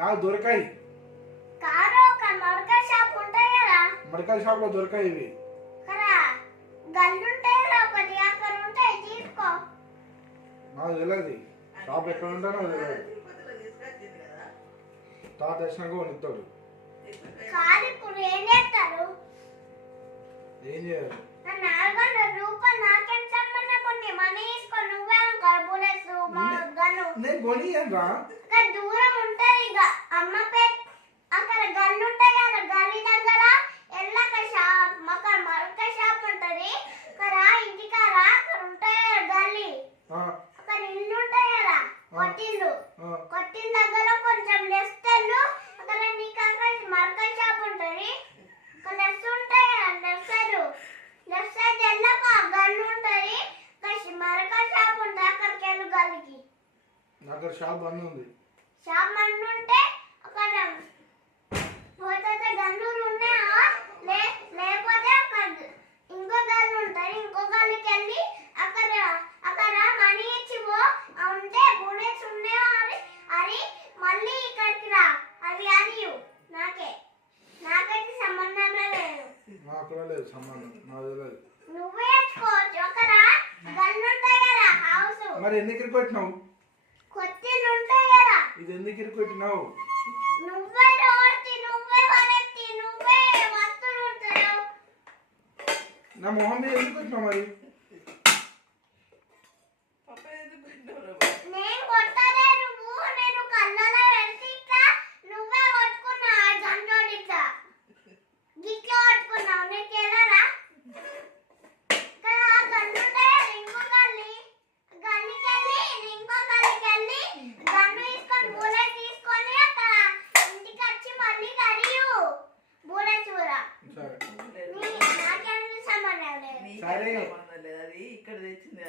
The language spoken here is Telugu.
నాకు దొరకాయి. కారు ఒక మెడికల్ షాప్ ఉంటాయి కదా, మెడికల్ షాప్ లో దొరకాయి ఇవి. కదా గల్లు ఉంటాయి కదా, ఒకటి అక్కడ ఉంటాయి తీసుకో. నాకు తెలియదు షాప్ ఎక్కడ ఉంటానో తెలియదు. తాత వచ్చినాక కొనిస్తాడు. కారు ఇప్పుడు ఏం చేస్తారు? ఏం చేయాలి? 400 రూపాయలు నాకేం సంబంధం? కొన్ని మనీ తీసుకో, నువ్వే బుల్లెట్స్ గన్ను నేను కొనియను రా. అక్కడ దూరం ఉంటది ఇక అమ్మ పేరు, అక్కడ గల్లు ఉంటాయి కదా, గల్లీ దగ్గర ఎల్లక షాప్ అక్కడ మరొక షాప్ ఉంటది కదా, ఇంటికాడ అక్కడ ఉంటాయి కదా గల్లీ, అక్కడ ఇల్లు ఉంటాయి కదా, కొట్టిల్లు, కొట్టిన దగ్గర కొంచెం లెఫ్ట్ వెళ్ళు, అక్కడ నీకు అక్కడ మరొక షాప్ ఉంటది, అక్కడ లెఫ్ట్ ఉంటాయి కదా, లెఫ్ట్ సైడ్ వెళ్ళక గల్లు ఉంటది, మరొక షాప్ ఉంటుంది, అక్కడికి వెళ్ళు గల్లీకి. నాకు షాప్ బంద్ ఉంది. షాప్ బంద్ ఉంటే అక్కడ పోతే గన్నులు ఉన్నాయా, లేకపోతే అక్కడ ఇంకో గల్లు ఉంటుంది, ఇంకో గల్లీకి వెళ్ళి అక్కడ మనీ ఇచ్చి పో, ఉంటే బుల్లెట్స్ ఉన్నాయో అది మళ్ళీ ఇక్కడికి రా, అవి అని నాకైతే సంబంధమే లేదు. నాకు కూడా లేదు సంబంధం, నాకు తెలియదు. నువ్వే వేసుకోవచ్చు, అక్కడ గన్ను ఉంటాయి కదా హౌస్. మరి ఎందుకు ఇరుకొట్టినావు? కొత్తిల్లు ఉంటాయి కదా, ఇది ఎందుకు ఇరుకొట్టినావు? నువ్వే రోడ్తి, నువ్వే వనెత్తి, నువ్వే వస్తువులు ఉంటావు. నా మొహం మీద ఎందుకు వచ్చినావు మరి? నేను కొట్టలే, నేను కళ్ళలో పెడితే ఇట్లా నువ్వే కొట్టుకున్నా, గంటోడి ఇట్లా గిట్లా కొట్టుకున్నావు. నీకు వెళ్ళరా కదా గన్ను ఉంటాయి, ఇంకో గల్లీకి వెళ్ళి ఇంకో గల్లీకి వెళ్ళి గన్ను తీసుకొని బుల్లెట్ తీసుకొని అక్కడ ఇంటికి వచ్చి మళ్ళీ కరియు బుల్లెట్ చూర. నాకేం సంబంధం లేదు. సరే అది ఇక్కడ తెచ్చింది